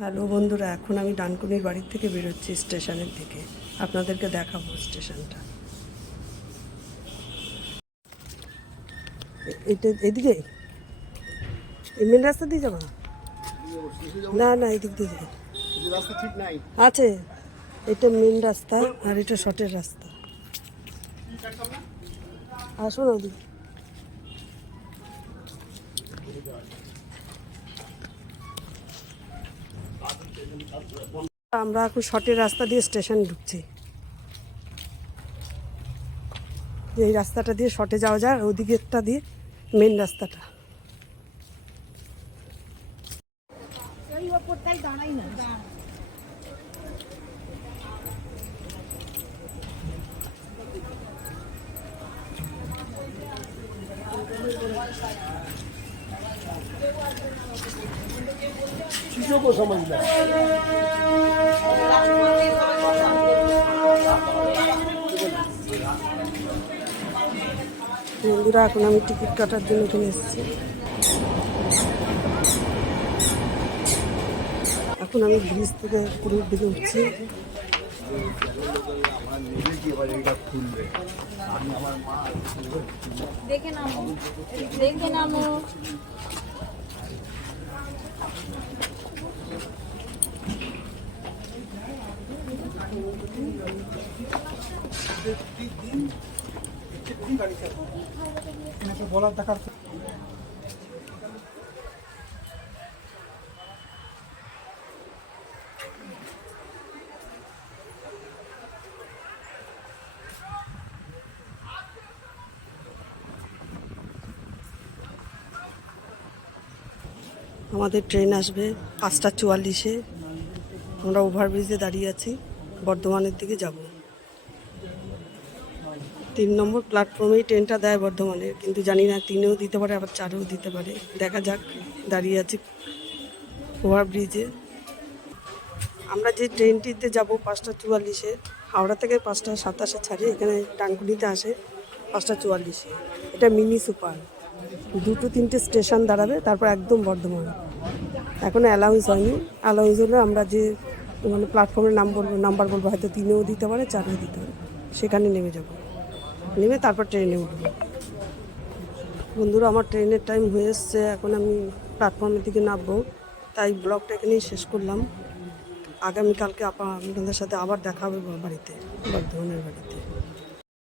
Hello বন্ধুরা, এখন আমি ডানকুনির বাড়ির থেকে বেরোচ্ছি স্টেশনের দিকে। আপনাদেরকে দেখাবো স্টেশনটা। এটা এদিকে মেন রাস্তা দিয়ে যাবো? না না, এদিক দিয়ে যাই। রাস্তা ঠিক নাই আছে, এটা মেন রাস্তা আর এটা শর্টের রাস্তা। আসুন ওদিক। আমরা এখন শর্টের রাস্তা দিয়ে স্টেশন ঢুকছি। এই রাস্তাটা দিয়ে শর্টে যাওয়া যায়, ওদিকেরটা দিয়ে মেন রাস্তাটা। चीजों को समझना বন্ধুরা, এখন আমি টিকিট কাটার জন্য এখানে এসেছি। এখন আমি ব্রিজ থেকে পুরীর দিকে উঠছি। দেখে নামো, দেখে নামো। বলার দেখার আমাদের ট্রেন আসবে 5:44-এ। আমরা ওভারব্রিজে দাঁড়িয়ে আছি, বর্ধমানের দিকে যাব। 3 নম্বর প্ল্যাটফর্মেই ট্রেনটা দেয় বর্ধমানের, কিন্তু জানি না 3-এও দিতে পারে, আবার 4-এও দিতে পারে। দেখা যাক, দাঁড়িয়ে আছি ওভারব্রিজে। আমরা যে ট্রেনটিতে যাব 5:44-এ, হাওড়া থেকে 5:27-এ ছাড়ে, এখানে ডানকুনিতে আসে 5:44-এ। এটা মিনি সুপার, 2-3টে স্টেশন দাঁড়াবে, তারপর একদম বর্ধমান। এখনও অ্যালাউন্স হয়নি। অ্যালাউন্স হলে আমরা যে প্ল্যাটফর্মের নাম্বার বলবো, হয়তো 3-এও দিতে পারে, 4-এও দিতে পারে, সেখানে নেমে যাব। নেমে তারপর ট্রেনে উঠব। বন্ধুরা, আমার ট্রেনের টাইম হয়ে এসছে, এখন আমি প্ল্যাটফর্মের দিকে নামবো। তাই ব্লগটা এখানেই শেষ করলাম। আগামীকালকে আপনাদের সাথে আবার দেখা হবে বাড়িতে, বর্ধমানের বাড়িতে।